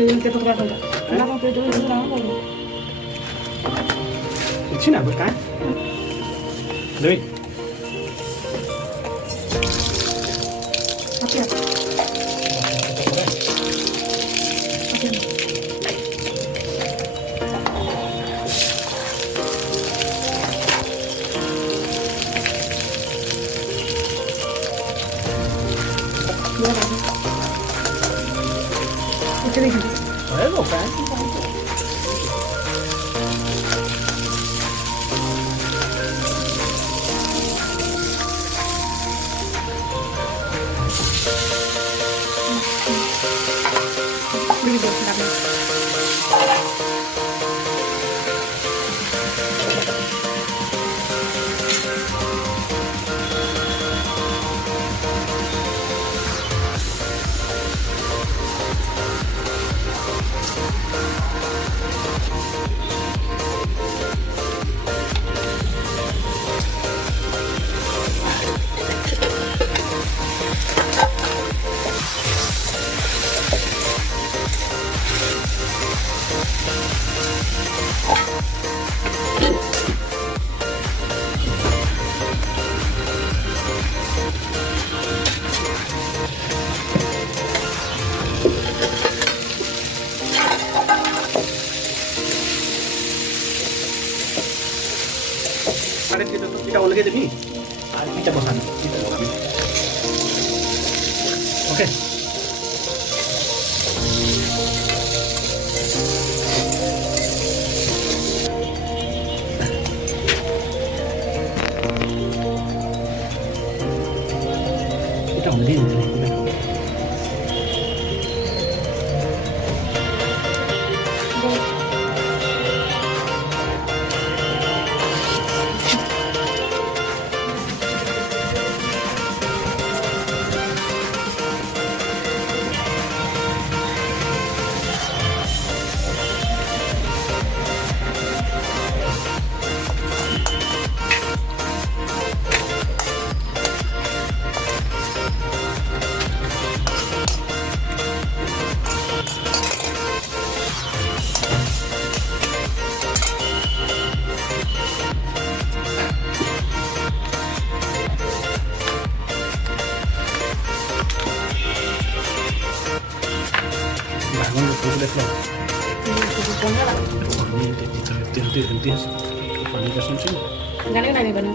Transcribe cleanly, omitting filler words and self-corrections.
Te toca contar. Una completa de una hora. Sini buat kan? Dewi. Apa ya? Itu lagi. Ayo kan? Begitu sekarang. Ada kita ulang lagi. Ada kita bosan. Kita ulang. Oke. Kita ulang lagi. Bangun udah lah. Ini henti. Vanilla sini. Galing na ni ba no?